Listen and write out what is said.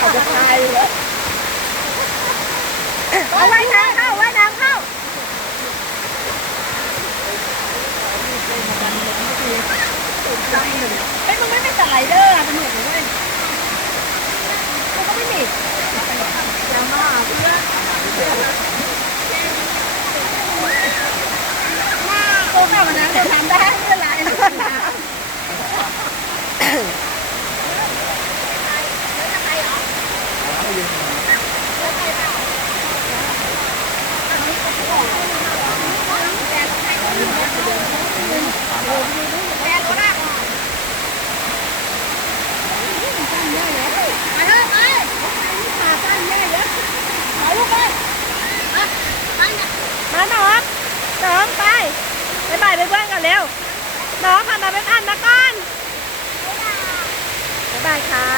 อาจจะตายเลยเอาไว้น้ำเข้าไว้น้ำเข้าเฮ้ยมึงไม่เป็นสไลเดอร์อะเป็นหนวดเลยกูก็ไม่หนีอย่ามาเพื่อนตัวเก่ามันนะตัวทำได้ไม่เป็นไรมาน้องไปไปบ่ายไปเพื่อนกันเร็วน้องค่ะมาเป็นอันมาก่อนบ๊ายบายค่ะ